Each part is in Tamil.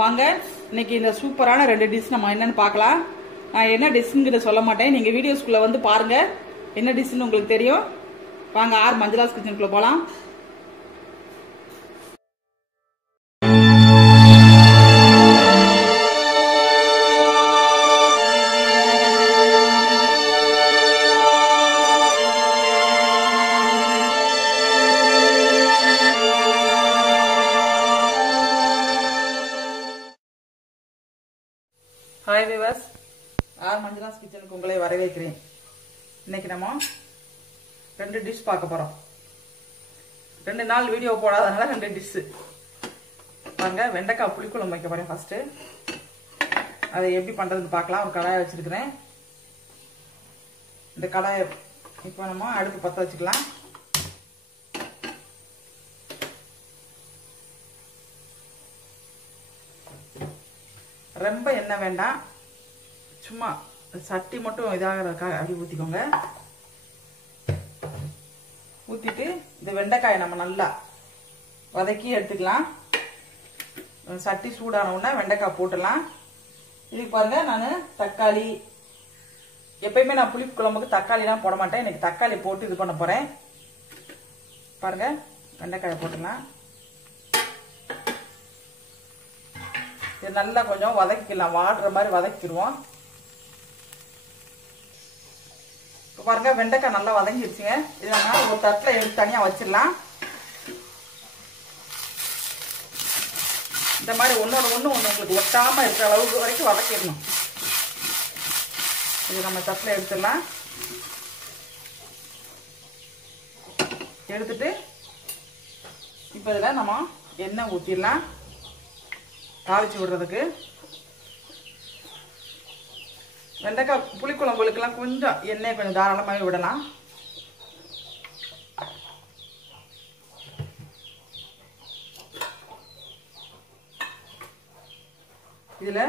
வாங்க இன்னைக்கு இந்த சூப்பரான 2 டிஷ் நம்ம என்னன்னு பார்க்கலாம். நான் என்ன டிஷ்ங்கிறத சொல்ல மாட்டேன், நீங்க வீடியோஸ்குள்ள வந்து பாருங்க என்ன டிஷ்னு உங்களுக்கு தெரியும். வாங்க ஆர் மஞ்சுளாஸ் கிச்சனுக்குள்ள போலாம். ஹாய் விவர்ஸ், ஆர் மஞ்சுளாஸ் கிச்சனுக்கு உங்களை வரவேற்கிறேன். இன்னைக்கு நம்ம 2 டிஷ் பார்க்க போறோம். 2 நாள் வீடியோ போடாதனால 2 டிஷ் பாருங்க. வெண்டைக்காய் புளிக்குழம்பு வைக்க போறேன். ஃபர்ஸ்ட் அதை எப்படி பண்றதுன்னு பார்க்கலாம். ஒரு கடாயை வச்சிருக்கிறேன். இந்த கடாயை இப்போ நம்ம அடுப்பு பற்ற வச்சுக்கலாம். ரொம்ப எண்ணெய் வேண்டாம், சும்மா சட்டி மட்டும் இதாக அப்படி ஊற்றிக்கோங்க. ஊற்றிட்டு இந்த வெண்டைக்காயை நம்ம நல்லா வதக்கி எடுத்துக்கலாம். சட்டி சூடான உடனே வெண்டைக்காய் போட்டுடலாம். இதுக்கு பாருங்க, நான் தக்காளி எப்பயுமே நான் புளி குழம்புக்கு தக்காளிலாம் போட மாட்டேன். இன்னைக்கு தக்காளி போட்டு இது பண்ண போறேன். பாருங்க, வெண்டைக்காயை போட்டுடலாம். இது நல்லா கொஞ்சம் வதக்கிக்கலாம், வாடுற மாதிரி வதக்கிடுவோம். இப்போ பாருங்க, வெண்டைக்காய் நல்லா வதங்கிடுச்சுங்க. இதை நம்ம ஒரு தட்டில் எடுத்து தனியாக வச்சிடலாம். இந்த மாதிரி ஒன்னோட ஒன்று உங்களுக்கு ஒட்டாமல் இருக்கிற அளவுக்கு வரைக்கும் வதக்கிடணும். இது நம்ம தட்டில் எடுத்துடலாம். எடுத்துட்டு இப்போ இதில் நம்ம எண்ணெய் ஊற்றிடலாம் தாளிச்சு விடுறதுக்கு. வெண்டைக்காய் புளிக்குழம்புக்கெல்லாம் கொஞ்சம் எண்ணெய் கொஞ்சம் தாராளமாக விடலாம். இதுல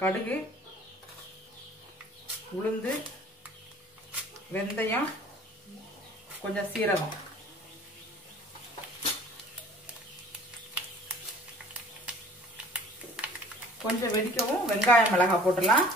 கடுகு, உளுந்து, வெந்தயம், கொஞ்சம் சீரகம், கொஞ்சம் வெடிக்கவும் வெங்காயம் மிளகாய் போட்டுடலாம்.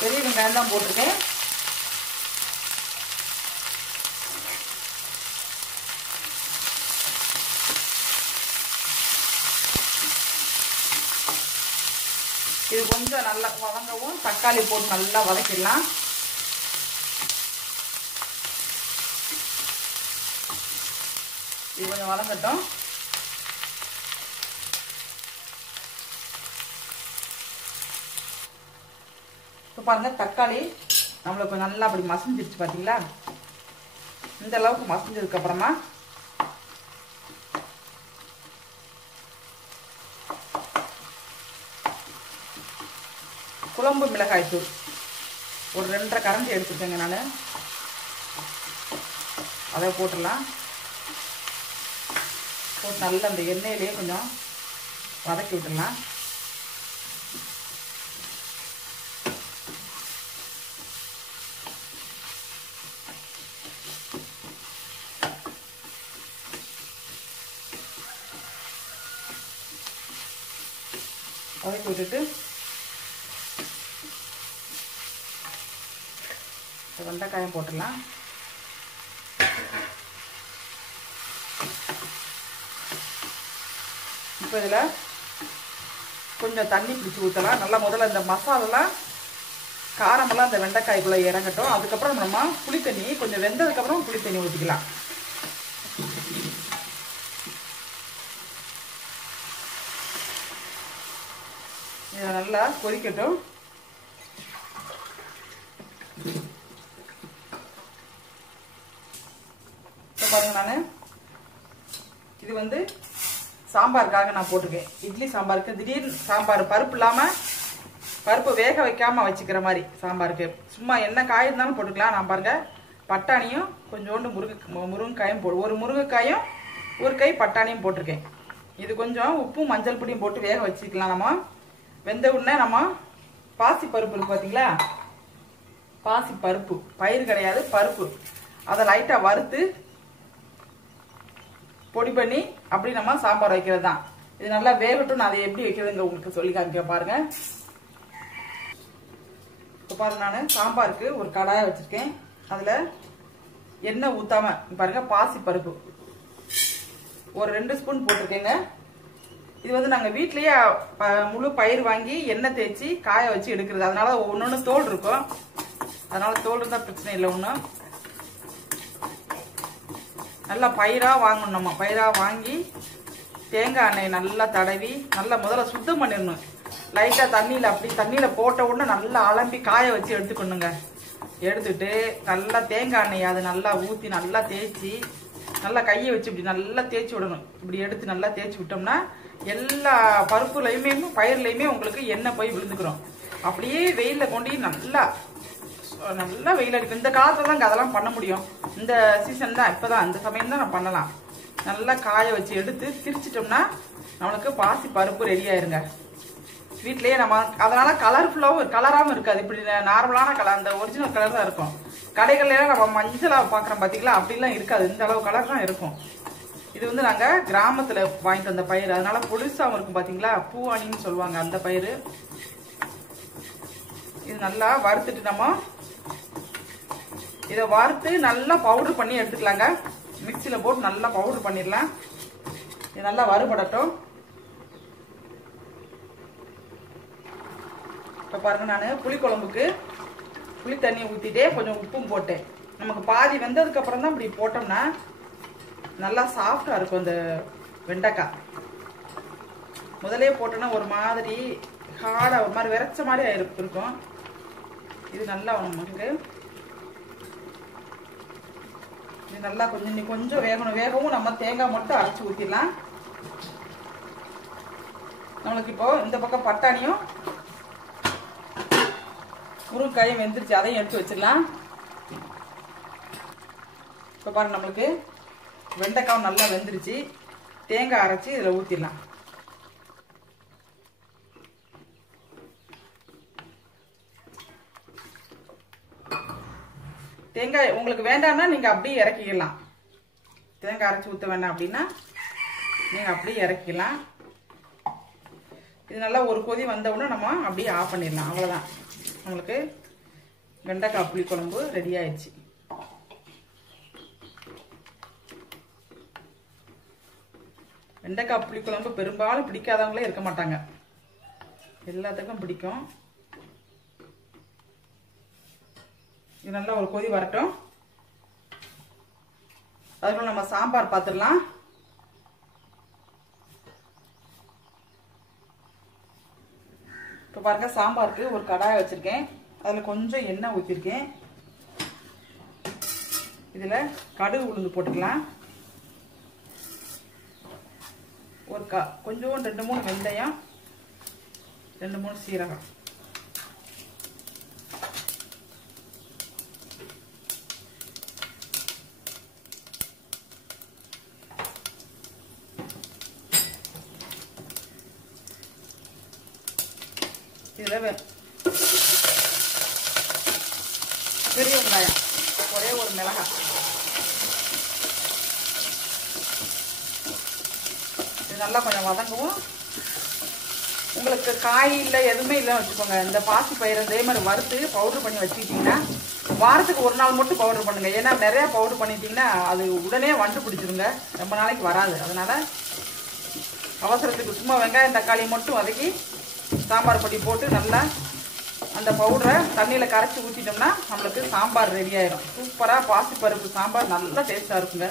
பெரிய வெங்காயம் தான் போட்டிருக்கேன். இது கொஞ்சம் நல்லா வதங்கவும் தக்காளி போட்டு நல்லா வதக்கிடலாம். இது கொஞ்சம் வதங்கட்டும். இப்போ பாருங்க, தக்காளி நம்மளுக்கு நல்லா அப்படி மசிஞ்சிருச்சு பார்த்தீங்களா. இந்த அளவுக்கு மசிஞ்சதுக்கு அப்புறமா குழம்பு மிளகாய் தூள் ஒரு 2.5 கரண்டி எடுத்துட்டேங்க நான். அதை போட்டுடலாம். போட்டு நல்லா அந்த எண்ணெயிலேயே கொஞ்சம் வதக்கி விட்டுடலாம். வதக்கி விட்டுட்டு வெண்டைக்காயம் போட்டுடலாம். இப்போ இதில் கொஞ்சம் தண்ணி பிடிச்சி ஊற்றலாம். நல்லா முதல்ல இந்த மசாலெல்லாம் காரமெல்லாம் இந்த வெண்டைக்காய்க்குள்ளே இறங்கட்டும். அதுக்கப்புறம் நம்ம புளித்தண்ணி கொஞ்சம் வெந்ததுக்கப்புறம் புளித்தண்ணி ஊற்றிக்கலாம். இதை நல்லா கொதிக்கட்டும். பாருங்க, நான் இது வந்து சாம்பாருக்காக நான் போட்டிருக்கேன். இட்லி சாம்பாருக்கு திடீர்னு சாம்பார் பருப்பு இல்லாமல் பருப்பு வேக வைக்காம வச்சுக்கிற மாதிரி சாம்பாருக்கு சும்மா என்ன காய் இருந்தாலும் போட்டுக்கலாம். நான் பாருங்க பட்டாணியும் கொஞ்சோண்டு முருங்கைக்காயும் ஒரு முருங்கைக்காயும் ஒரு கை பட்டாணியும் போட்டிருக்கேன். இது கொஞ்சம் உப்பும் மஞ்சள் பொடியும் போட்டு வேக வச்சுக்கலாம். நம்ம வெந்த உடனே நம்ம பாசி பருப்பு இருக்கு பார்த்தீங்களா, பாசி பருப்பு, பயிறு கிடையாது பருப்பு, அதை லைட்டாக வறுத்து பொடி பண்ணி அப்படி நம்ம சாம்பார் வைக்கிறது தான். இது நல்லா வேகட்டும். நான் அதை எப்படி வைக்கிறதுங்க உங்களுக்கு சொல்லி காமிக்க பாருங்க. இப்போ பாருங்க, நான் சாம்பாருக்கு ஒரு கடாயை வச்சிருக்கேன். அதில் எண்ணெய் ஊத்தாம பாருங்க பாசி பருப்பு ஒரு 2 ஸ்பூன் போட்டிருக்கேங்க. இது வந்து நாங்கள் வீட்லயே முழு பயிர் வாங்கி எண்ணெய் தேய்ச்சி காய வச்சு எடுக்கிறது. அதனால ஒன்னொன்னு தோல் இருக்கும். அதனால தோல் இருந்தால் பிரச்சனை இல்லை. ஒன்றும் நல்லா பயிரா வாங்கணும். நம்ம பயிரா வாங்கி தேங்காய் எண்ணெய் நல்லா தடவி நல்லா முதல்ல சுத்தம் பண்ணிடணும். லைட்டா தண்ணியில அப்படி தண்ணியில போட்ட உடனே நல்லா அலம்பி காய வச்சு எடுத்துக்கணுங்க. எடுத்துட்டு நல்லா தேங்காய் எண்ணெய் அது நல்லா ஊற்றி நல்லா தேய்ச்சி நல்லா கையை வச்சு இப்படி நல்லா தேய்ச்சி விடணும். இப்படி எடுத்து நல்லா தேய்ச்சி விட்டோம்னா எல்லா பருப்புலையுமே பயிர்லையுமே உங்களுக்கு எண்ணெய் போய் விழுந்துக்கிறோம். அப்படியே வெயில கொண்டு நல்லா நல்லா வெயில் அடிக்கும். இந்த காலத்துல தான் அதெல்லாம் பண்ண முடியும். இந்த சீசன் தான், இப்பதான் இந்த சமயம் தான் நான் பண்ணலாம். நல்லா காய வச்சு எடுத்து திரிச்சிட்டோம்னா நம்மளுக்கு பாசி பருப்பு ரெடி ஆயிருங்க. வீட்லயே நம்ம அதனால கலராகவும் இருக்காது. இப்படி நார்மலான கலர், அந்த ஒரிஜினல் கலர் தான் இருக்கும். கடைகள்ல நம்ம மஞ்சளா பாக்குறோம் பாத்தீங்களா, அப்படிலாம் இருக்காது. இந்த அளவு கலர் தான் இருக்கும். இது வந்து நாங்க கிராமத்துல வாங்கிட்டு வந்த பயிர், அதனால பொடிசாவும் இருக்கும் பாத்தீங்களா, பூவானின்னு சொல்லுவாங்க அந்த பயிர். இது நல்லா வறுத்துட்டு நம்ம இதை வறுத்து நல்லா பவுடர் பண்ணி எடுத்துக்கலாங்க. மிக்சியில போட்டு நல்லா பவுடர் பண்ணிடலாம். இது நல்லா வறுபடட்டும். இப்ப பாருங்க, நான் புளிக்குழம்புக்கு புளி தண்ணி ஊத்திட்டே கொஞ்சம் உப்பும் போட்டேன். நமக்கு பாதி வெந்ததுக்கு அப்புறம் தான் இப்படி போட்டோம்னா நல்லா சாஃப்டா இருக்கும். இந்த வெண்டைக்காய் முதலே போட்டோம்னா ஒரு மாதிரி ஹார்டா ஒரு மாதிரி விரைச்ச மாதிரி இருக்கும். இது நல்லா நமக்கு இது நல்லா கொஞ்சம் வேகவும் நம்ம தேங்காய் மட்டும் அரைச்சி ஊத்திடலாம். நம்மளுக்கு இப்போ இந்த பக்கம் பட்டாணியும் முருங்கைக்காயும் வெந்துருச்சு, அதையும் எடுத்து வச்சிடலாம். இப்போ பாருங்க, நம்மளுக்கு வெண்டைக்காயும் நல்லா வெந்துருச்சு. தேங்காய் அரைச்சி இதில் ஊத்திடலாம். தேங்காய் உங்களுக்கு வேண்டாம்னா நீங்க அப்படியே இறக்கிக்கலாம். தேங்காய் அரைச்சி ஊற்ற வேண்டாம் அப்படின்னா நீங்க அப்படியே இறக்கிக்கலாம். இது நல்லா ஒரு கொதி வந்த உடனே நம்ம அப்படியே ஆஃப் பண்ணிடலாம். அவ்வளவுதான், நம்மளுக்கு வெண்டைக்காய் புளி குழம்பு ரெடி ஆயிடுச்சு. வெண்டைக்காய் புளி குழம்பு பெரும்பாலும் பிடிக்காதவங்களே இருக்க மாட்டாங்க, எல்லாத்துக்கும் பிடிக்கும். இது நல்லா ஒரு கொதி வரட்டும். அதுக்குள்ள நம்ம சாம்பார் பார்த்துடலாம். இப்போ பாருங்க, சாம்பாருக்கு ஒரு கடாய் வச்சிருக்கேன். அதுல கொஞ்சம் எண்ணெய் ஊத்திருக்கேன். இதுல கடுகு உளுந்து போட்டுக்கலாம். ஒரு கொஞ்சம் 2-3 வெந்தயம், 2-3 சீரகம், இதுல பெரிய வெங்காயம், ஒரே ஒரு மிளகாய், இது நல்லா கொஞ்சம் வதங்கவும். உங்களுக்கு காய் இல்லை எதுவுமே இல்லைன்னு வச்சுக்கோங்க. இந்த பாசி பயிர் இதே மாதிரி வறுத்து பவுடர் பண்ணி வச்சுக்கிட்டீங்கன்னா வாரத்துக்கு ஒரு நாள் மட்டும் பவுடர் பண்ணுங்க. ஏன்னா நிறைய பவுடர் பண்ணிட்டீங்கன்னா அது உடனே வண்டு பிடிச்சிருங்க, ரொம்ப நாளைக்கு வராது. அதனால அவசரத்துக்கு சும்மா வெங்காயம் தக்காளி மட்டும் வதக்கி சாம்பார் பொடி போட்டு நல்லா அந்த பவுடரை தண்ணியில் கரைச்சி ஊற்றிட்டோம்னா நம்மளுக்கு சாம்பார் ரெடி ஆயிடும். சூப்பராக பாசிப்பருப்பு சாம்பார் நல்லா டேஸ்ட்டாக இருக்குங்க.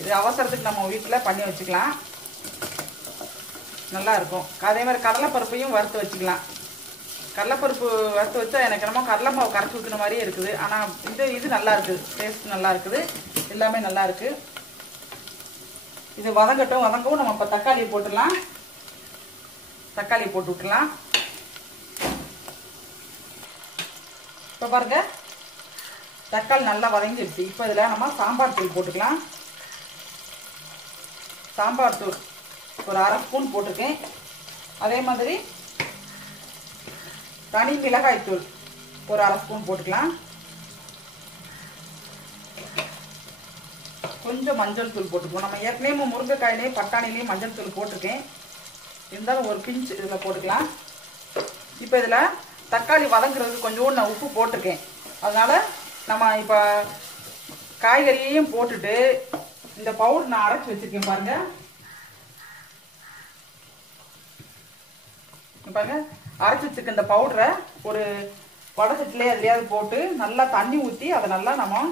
இது அவசரத்துக்கு நம்ம வீட்டில் பண்ணி வச்சுக்கலாம், நல்லா இருக்கும். அதே மாதிரி கடலைப்பருப்பையும் வறுத்து வச்சுக்கலாம். கடலைப்பருப்பு வறுத்து வச்சா எனக்கு என்னமோ கடலை மாவு கரைச்சி ஊற்றுன மாதிரியே இருக்குது. ஆனால் இது நல்லா இருக்குது, டேஸ்ட் நல்லா இருக்குது, எல்லாமே நல்லா இருக்கு. இது வதங்கவும் நம்ம இப்போ தக்காளியை போட்டுடலாம். தக்காளி போட்டு விட்டுலாம். இப்போ பாருங்க, தக்காளி நல்லா வதங்கிடுச்சு. இப்போ இதில் நம்ம சாம்பார் தூள் போட்டுக்கலாம். சாம்பார் தூள் ஒரு 1/2 ஸ்பூன் போட்டிருக்கேன். அதே மாதிரி தனி மிளகாய் தூள் ஒரு 1/2 ஸ்பூன் போட்டுக்கலாம். கொஞ்சம் மஞ்சள் தூள் போட்டுக்குவோம். நம்ம ஏற்கனவே முருங்கைக்காயிலையும் பட்டாணிலையும் மஞ்சள் தூள் போட்டிருக்கேன். இருந்தாலும் ஒரு பிஞ்ச் இதில் போட்டுக்கலாம். இப்போ இதில் தக்காளி வதங்குறதுக்கு கொஞ்சோண்டு நான் உப்பு போட்டிருக்கேன். அதனால் நம்ம இப்போ காய்கறியையும் போட்டுட்டு இந்த பவுடர் நான் அரைச்சி வச்சுருக்கேன் பாருங்கள். பாருங்க, அரைச்சி வச்சுருக்க இந்த பவுடரை ஒரு வடசட்டிலே அதுலையாவது போட்டு நல்லா தண்ணி ஊற்றி அதை நல்லா நம்ம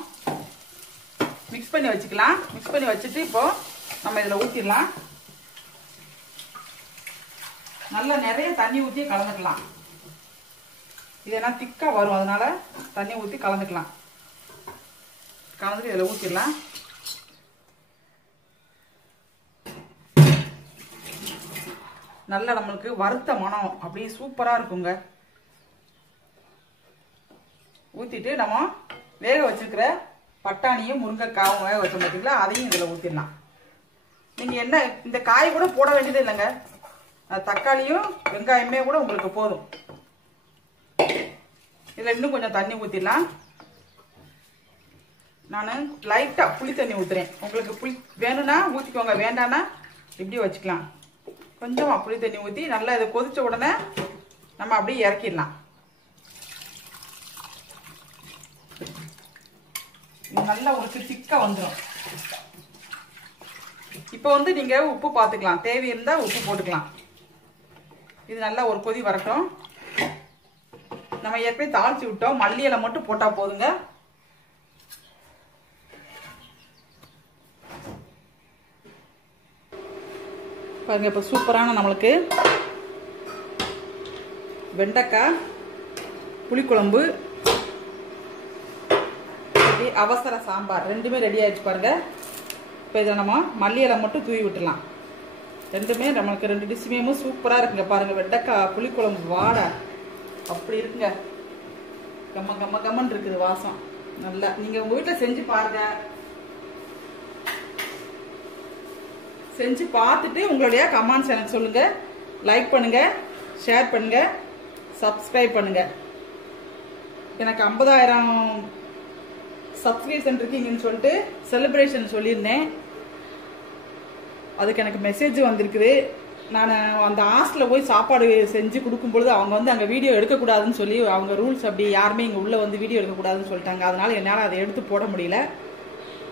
மிக்ஸ் பண்ணி வச்சுக்கலாம். மிக்ஸ் பண்ணி வச்சுட்டு இப்போ நம்ம இதில் ஊற்றிடலாம். நல்லா நிறைய தண்ணி ஊற்றி கலந்துக்கலாம். இது என்ன திக்காக வரும், அதனால தண்ணி ஊற்றி கலந்துக்கலாம். கலந்துட்டு இதில் ஊற்றிடலாம். நல்லா நம்மளுக்கு வறுத்த மனம் அப்படியே சூப்பராக இருக்குங்க. ஊற்றிட்டு நம்ம வேக வச்சுருக்கிற பட்டாணியும் முருங்கைக்காவும் வேக வச்சோம் பார்த்தீங்களா, அதையும் இதில் ஊற்றிடலாம். நீங்கள் என்ன இந்த காய் கூட போட வேண்டியது இல்லைங்க. தக்காளியும் வெங்காயமே கூட உங்களுக்கு போதும். இதில் இன்னும் கொஞ்சம் தண்ணி ஊற்றிடலாம். நான் லைட்டாக புளி தண்ணி ஊற்றுறேன். உங்களுக்கு புளி வேணும்னா ஊற்றிக்கோங்க, வேண்டான்னா இப்படி வச்சுக்கலாம். கொஞ்சம் புளி தண்ணி ஊற்றி நல்லா இதை கொதிச்ச உடனே நம்ம அப்படியே இறக்கிடலாம். நல்லா உங்களுக்கு திக்காக வந்துடும். இப்போ வந்து நீங்கள் உப்பு பார்த்துக்கலாம், தேவை இருந்தால் உப்பு போட்டுக்கலாம். இது நல்லா ஒரு கொதி வரட்டும். நம்ம ஏற்கனவே தாளிச்சு விட்டோம், மல்லி இலை மட்டும் போட்டால் போதுங்க. பாருங்க, இப்போ சூப்பரான நம்மளுக்கு வெண்டைக்காய் புளிக்குழம்பு அவசர சாம்பார் ரெண்டுமே ரெடி ஆயிடுச்சு பாருங்க. இப்போ இதை நம்ம மல்லி இலை மட்டும் தூவி விட்டுலாம். ரெண்டுமே நம்மளுக்கு 2 டிஷ்ஷுமே சூப்பராக இருக்குங்க. பாருங்க, வெண்டைக்காய் புளிக்குழம்பு வாடை அப்படி இருக்குங்க. கம்ம கம்ம கம்மன் இருக்குது வாசம். நல்லா நீங்கள் உங்கள் வீட்டில் செஞ்சு பாருங்க. செஞ்சு பார்த்துட்டு உங்களுடைய கமெண்ட்ஸ் எனக்கு சொல்லுங்க. லைக் பண்ணுங்க, ஷேர் பண்ணுங்க, சப்ஸ்கிரைப் பண்ணுங்க. எனக்கு 50,000 சப்ஸ்கிரிப்ஷன் இருக்கீங்கன்னு சொல்லிட்டு செலிப்ரேஷன் சொல்லியிருந்தேன். அதுக்கு எனக்கு மெசேஜ் வந்திருக்குது. நான் அந்த ஹாஸ்டலில் போய் சாப்பாடு செஞ்சு கொடுக்கும்பொழுது அவங்க வந்து அங்கே வீடியோ எடுக்கக்கூடாதுன்னு சொல்லி அவங்க ரூல்ஸ் அப்படி யாருமே இங்கே உள்ளே வந்து வீடியோ எடுக்கக்கூடாதுன்னு சொல்லிட்டாங்க. அதனால என்னால் அதை எடுத்து போட முடியல.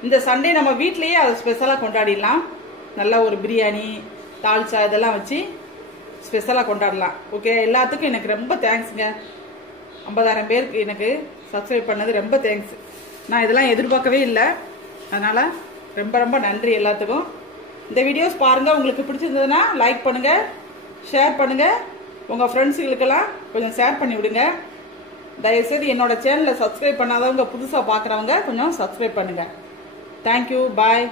இந்த சண்டே நம்ம வீட்லேயே அதை ஸ்பெஷலாக கொண்டாடிடலாம். நல்லா ஒரு பிரியாணி தால்ச்சா இதெல்லாம் வச்சு ஸ்பெஷலாக கொண்டாடலாம். ஓகே, எல்லாத்துக்கும் எனக்கு ரொம்ப தேங்க்ஸுங்க. 50,000 பேருக்கு எனக்கு சப்ஸ்கிரைப் பண்ணது ரொம்ப தேங்க்ஸ். நான் இதெல்லாம் எதிர்பார்க்கவே இல்லை. அதனால் ரொம்ப ரொம்ப நன்றி எல்லாத்துக்கும். இந்த வீடியோஸ் பாருங்கள். உங்களுக்கு பிடிச்சிருந்ததுன்னா லைக் பண்ணுங்கள், ஷேர் பண்ணுங்கள். உங்கள் ஃப்ரெண்ட்ஸுகளுக்கெல்லாம் கொஞ்சம் ஷேர் பண்ணி விடுங்க. தயவுசெய்து என்னோட சேனலை சப்ஸ்கிரைப் பண்ணாதவங்க புதுசாக பார்க்குறவங்க கொஞ்சம் சப்ஸ்கிரைப் பண்ணுங்கள். தேங்க்யூ, பாய்.